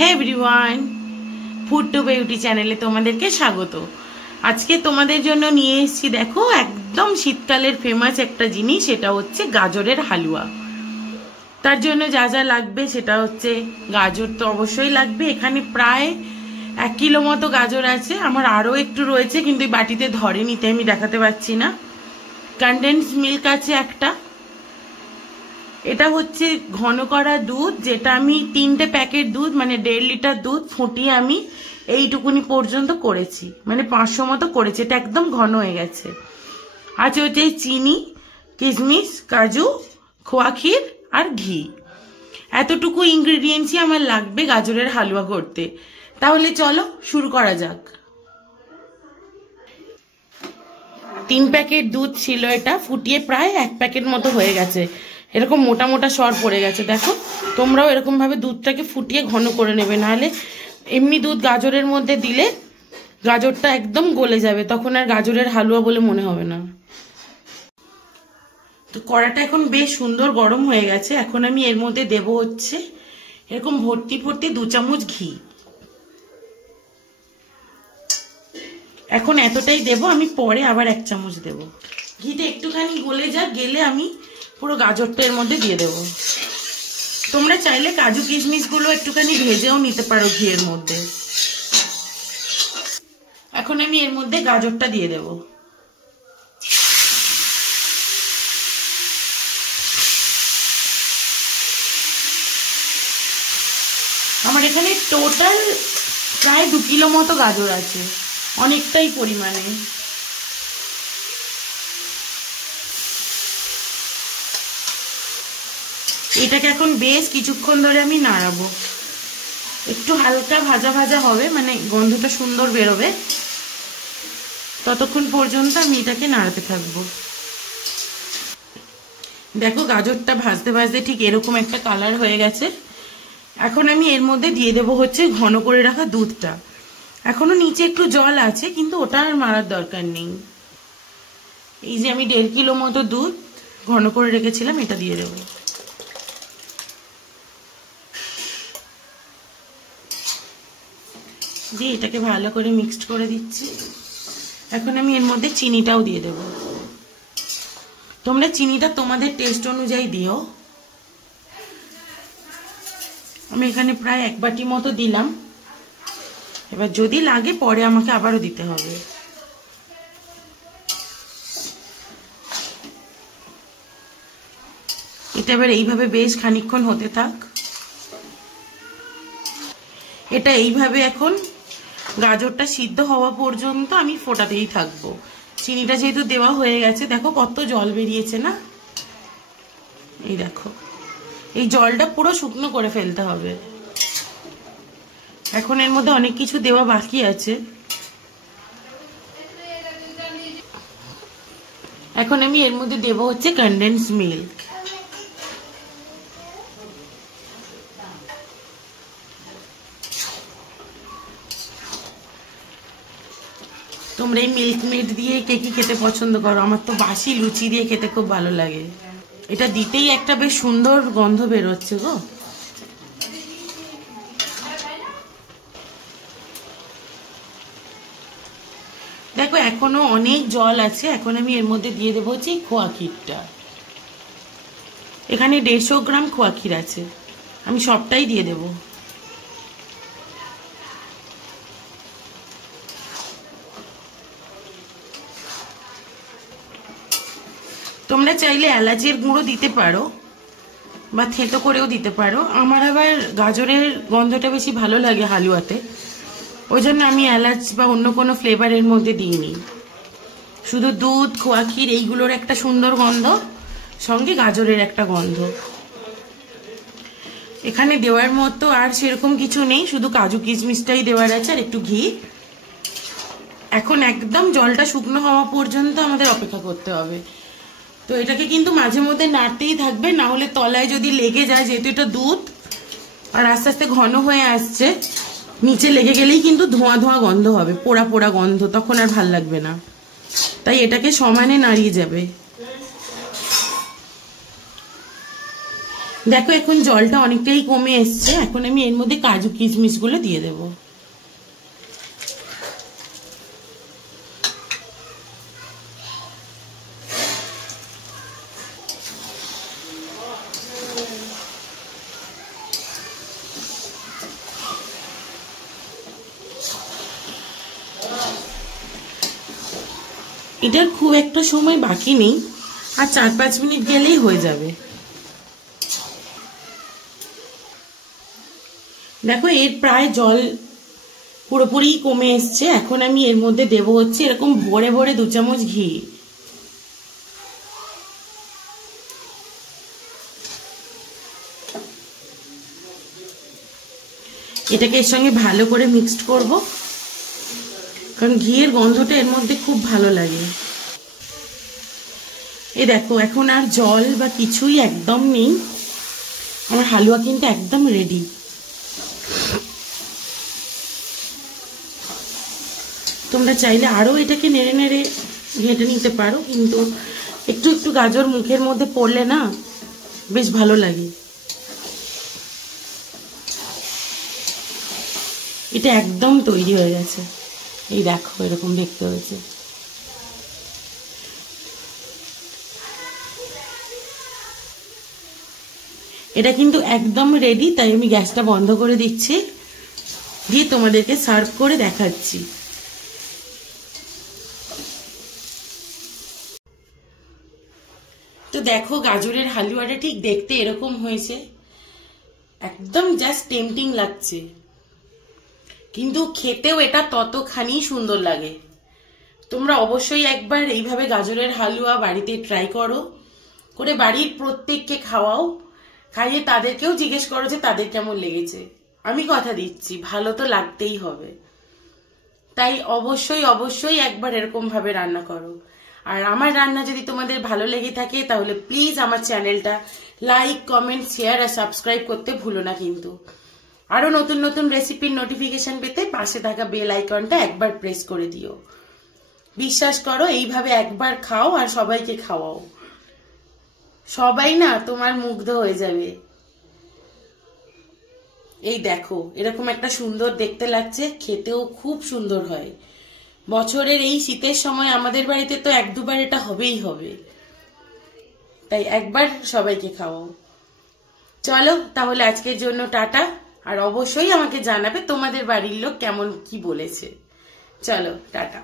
Hey everyone, food to beauty চ্যানেলে তোমাদেরকে স্বাগত। আজকে তোমাদের জন্য নিয়ে এসেছি, দেখো একদম শীতকালের ফেমাস একটা জিনিস, সেটা হচ্ছে গাজরের হালুয়া। তার জন্য যা যা লাগবে সেটা হচ্ছে গাজর তো অবশ্যই লাগবে। এখানে প্রায় 1 কিলো মতো গাজর আছে, আমার আরও একটু রয়েছে কিন্তু এই বাটিতে ধরেনি তাই আমি দেখাতে পারছি না। কনডেন্স মিল্ক আছে একটা, এটা হচ্ছে ঘন করা দুধ, যেটা আমি 3টে প্যাকেট দুধ মানে 1.5 লিটার দুধ ফুটিয়ে আমি এইটুকুনি পর্যন্ত করেছি, মানে 500 মতো করেছি, এটা একদম ঘন হয়ে গেছে। আছে হচ্ছে চিনি, কিশমিশ, কাজু, খোয়া ক্ষীর আর ঘি। এতটুকু ইনগ্রিডিয়েন্টসই আমার লাগবে গাজরের হালুয়া করতে। তাহলে চলো শুরু করা যাক। 3 প্যাকেট দুধ ছিল, এটা ফুটিয়ে প্রায় 1 প্যাকেট মতো হয়ে গেছে। এরকম মোটা মোটা সর পড়ে গেছে, দেখো তোমরাও এরকম ভাবে দুধটাকে ফুটিয়ে ঘন করে নেবে, নাহলে এমনি দুধ গাজরের মধ্যে দিলে গাজরটা একদম গলে যাবে, তখন আর গাজরের হালুয়া বলে মনে হবে না। তো কড়াটা এখন বেশ সুন্দর গরম হয়ে গেছে। এখন আমি এর মধ্যে দেব হচ্ছে এরকম ভর্তি ভর্তি 2 চামচ ঘি। এখন এতটাই দেব, আমি পরে আবার 1 চামচ দেব। ঘিটা একটুখানি গলে যাক, গেলে আমি পুরো গাজরটা এর মধ্যে দিয়ে দেব। তোমরা চাইলে কাজু কিশমিশ গুলো একটুখানি ভেজেও নিতে পারো ঘিয়ের মধ্যে। এখন আমি এর মধ্যে গাজরটা দিয়ে দেব। আমার এখানে টোটাল প্রায় 2 কিলো মতো গাজর আছে, অনেকটাই পরিমাণে। এটাকে এখন বেশ কিছুক্ষণ ধরে আমি নাড়াবো, একটু হালকা ভাজা ভাজা হবে, মানে গন্ধটা সুন্দর বেরোবে, ততক্ষণ পর্যন্ত আমি এটাকে নাড়াতে থাকবো। দেখো গাজরটা ভাজতে ভাজতে ঠিক এরকম একটা কালার হয়ে গেছে। এখন আমি এর মধ্যে দিয়ে দেবো হচ্ছে ঘন করে রাখা দুধটা। এখনো নিচে একটু জল আছে কিন্তু ওটা আর মারার দরকার নেই। এই যে আমি 1.5 কিলো মতো দুধ ঘন করে রেখেছিলাম, এটা দিয়ে দেবো। দিয়ে এটাকে ভালো করে মিক্সড করে দিচ্ছি। এখন আমি এর মধ্যে চিনিটাও দিয়ে দেব। তোমরা চিনিটা তোমাদের টেস্ট অনুযায়ী দিও। আমি এখানে প্রায় 1 বাটি মতো দিলাম, এবার যদি লাগে পরে আমাকে আবারও দিতে হবে। এটা এবার এইভাবে বেশ খানিকক্ষণ হতে থাক। এটা এইভাবে এখন গাজরটা সিদ্ধ হওয়া পর্যন্ত আমি ফোটাতেই থাকবো। চিনিটা যেহেতু দেওয়া হয়ে গেছে, দেখো কত জল বেরিয়েছে না, এই দেখো এই জলটা পুরো শুকনো করে ফেলতে হবে। এখন এর মধ্যে অনেক কিছু দেওয়া বাকি আছে। এখন আমি এর মধ্যে দেব হচ্ছে কনডেন্স মিল্ক। তোমরা এই মিল্ক মেড দিয়ে কে কি খেতে পছন্দ করো? আমার তো বাসি লুচি দিয়ে খেতে খুব ভালো লাগে। এটা দিতেই একটা বেশ সুন্দর গন্ধ বেরোচ্ছে গো। দেখো এখনো অনেক জল আছে। এখন আমি এর মধ্যে দিয়ে দেবো হচ্ছে খোয়া ক্ষীরটা। এখানে 150 গ্রাম খোয়া ক্ষীর আছে, আমি সবটাই দিয়ে দেব। তোমরা চাইলে এলাচের গুঁড়ো দিতে পারো বা থেঁতো করেও দিতে পারো। আমার আবার গাজরের গন্ধটা বেশি ভালো লাগে হালুয়াতে, ওই জন্য আমি এলাচ বা অন্য কোনো ফ্লেভারের মধ্যে দিইনি। শুধু দুধ, খোয়া ক্ষীর এইগুলোর একটা সুন্দর গন্ধ, সঙ্গে গাজরের একটা গন্ধ। এখানে দেওয়ার মতো আর সেরকম কিছু নেই, শুধু কাজু কিশমিশটাই দেওয়ার আছে আর একটু ঘি। এখন একদম জলটা শুকনো হওয়া পর্যন্ত আমাদের অপেক্ষা করতে হবে। তো এটাকে কিন্তু মাঝে মধ্যে নাড়তেই থাকবে, না হলে তলায় যদি লেগে যায়, যেহেতু এটা দুধ আর আস্তে আস্তে ঘন হয়ে আসছে, নিচে লেগে গেলেই কিন্তু ধোঁয়া ধোঁয়া গন্ধ হবে, পোড়া পোড়া গন্ধ, তখন আর ভাল লাগবে না। তাই এটাকে সমানে নাড়িয়ে যাবে। দেখো এখন জলটা অনেকটাই কমে এসছে, এখন আমি এর মধ্যে কাজু কিশমিশ গুলো দিয়ে দেবো। এটার খুব একটা সময় বাকি নেই, আর 4-5 মিনিট গেলেই হয়ে যাবে। দেখো এর প্রায় জল পুরোপুরি কমে এসছে, এখন আমি এর মধ্যে দেব হচ্ছে এরকম ভরে ভরে 2 চামচ ঘি। এটাকে এর সঙ্গে ভালো করে মিক্সড করব, কারণ ঘিয়ের গন্ধটা এর মধ্যে খুব ভালো লাগে। এই দেখো এখন আর জল বা কিছুই একদম নেই, আমার হালুয়া কিন্তু একদম রেডি। তোমরা চাইলে আরো এটাকে নেড়ে নেড়ে ঘেঁটে নিতে পারো, কিন্তু একটু একটু গাজর মুখের মধ্যে পড়লে না বেশ ভালো লাগে। এটা একদম তৈরি হয়ে গেছে, এই দেখো এরকম দেখতে হয়েছে। এটা কিন্তু একদম রেডি, তাই আমি গ্যাসটা বন্ধ করে দিচ্ছি, দিয়ে তোমাদেরকে সার্ভ করে দেখাচ্ছি। তো দেখো গাজরের হালুয়াটা ঠিক দেখতে এরকম হয়েছে, একদম জাস্ট টেম্পটিং লাগছে, কিন্তু খেতেও এটা ততখানি সুন্দর লাগে। তোমরা অবশ্যই একবার এইভাবে গাজরের হালুয়া বাড়িতে ট্রাই করো, করে বাড়ির প্রত্যেককে খাওয়াও, খাইয়ে তাদেরকেও জিজ্ঞেস করো যে তাদের কেমন লেগেছে। আমি কথা দিচ্ছি ভালো তো লাগতেই হবে, তাই অবশ্যই অবশ্যই একবার এরকম ভাবে রান্না করো। আর আমার রান্না যদি তোমাদের ভালো লেগে থাকে তাহলে প্লিজ আমার চ্যানেলটা লাইক, কমেন্ট, শেয়ার আর সাবস্ক্রাইব করতে ভুলো না কিন্তু। আরো নতুন নতুন রেসিপির নোটিফিকেশন পেতে পাশে থাকা বেল আইকনটা একবার প্রেস করে দিও। বিশ্বাস করো এইভাবে একবার খাও আর সবাইকে খাওয়াও, সবাই না তোমার মুগ্ধ হয়ে যাবে। এই দেখো এরকম একটা সুন্দর দেখতে লাগছে, খেতেও খুব সুন্দর হয়। বছরের এই শীতের সময় আমাদের বাড়িতে তো 1-2 বার এটা হবেই হবে, তাই একবার সবাইকে খাওয়াও। চলো তাহলে আজকের জন্য টাটা, আর অবশ্যই আমাকে জানাবে তোমাদের বাড়ির লোক কেমন কি বলেছে। চলো টাটা।